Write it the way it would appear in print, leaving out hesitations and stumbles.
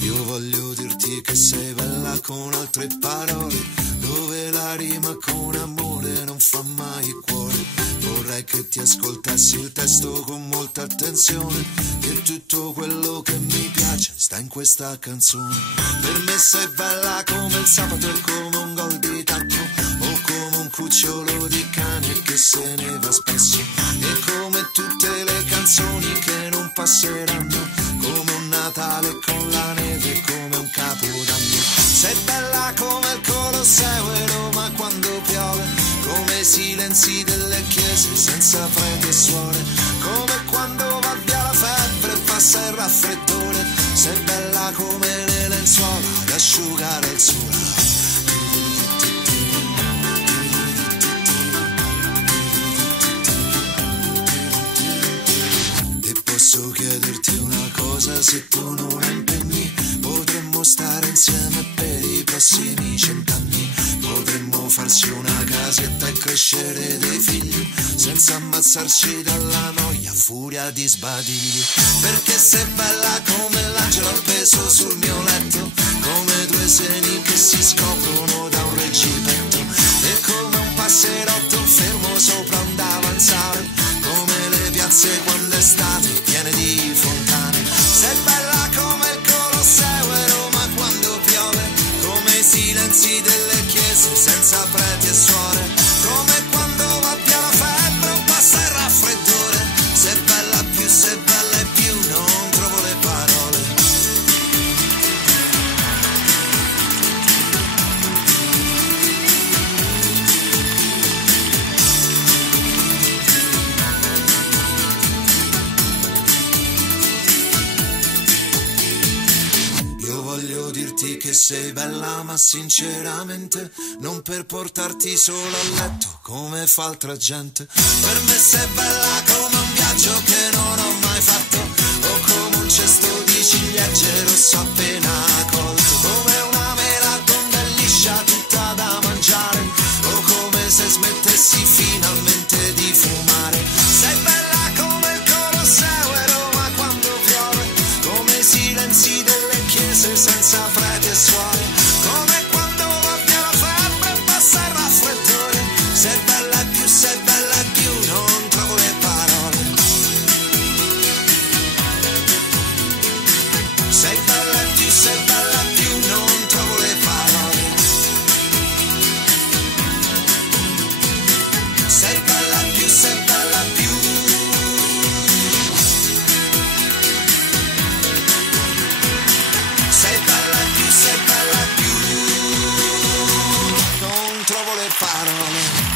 Io voglio dirti che sei bella con altre parole, dove la rima con amore non fa mai il cuore. Vorrei che ti ascoltassi il testo con molta attenzione, che tutto quello che mi piace sta in questa canzone. Per me sei bella come il sabato e come un gol di tacco, o come un cucciolo di cane che se ne va spesso, e come tutte le canzoni che non passeranno, come un Natale con la neve, come un Capodanno. Sei bella come il Colosseo e Roma quando piove, come i silenzi delle chiese senza preti e suore, come quando va via la febbre e passa il raffreddore. Sei bella come le lenzuola ad asciugare il sole. Posso chiederti una cosa, se tu non la impegni, potremmo stare insieme per i prossimi 100 anni. Potremmo farci una casetta e crescere dei figli, senza ammazzarci dalla noia a furia di sbadigli. Perché sei bella come l'angelo appeso sul mio letto, come due seni che si scoprono da un reggimento, e come un passerotto fermo sopra un davanzale, come le piazze quando è estate piene di fontane. Sei bella come il Colosseo e Roma quando piove, come i silenzi delle chiese senza preti e suore, come quando va via la febbre o passa il raffreddore. Sei bella e più, non trovo le parole. Voglio dirti che sei bella ma sinceramente, non per portarti solo a letto come fa altra gente. Per me sei bella come un viaggio che non ho mai fatto, o come un cesto di ciliegie rosso appena colto, come una mela tonda e liscia tutta da mangiare, o come se smettessi finalmente di fumare. Sei bella come il Colosseo e Roma quando piove, come i silenzi delle chiese senza preti e suore, come quando va via la febbre e passa il raffreddore. Sei bella e più, non trovo le parole. Sei bella e più, non trovo le parole. Sei bella e più, sei bella più, non trovo le parole.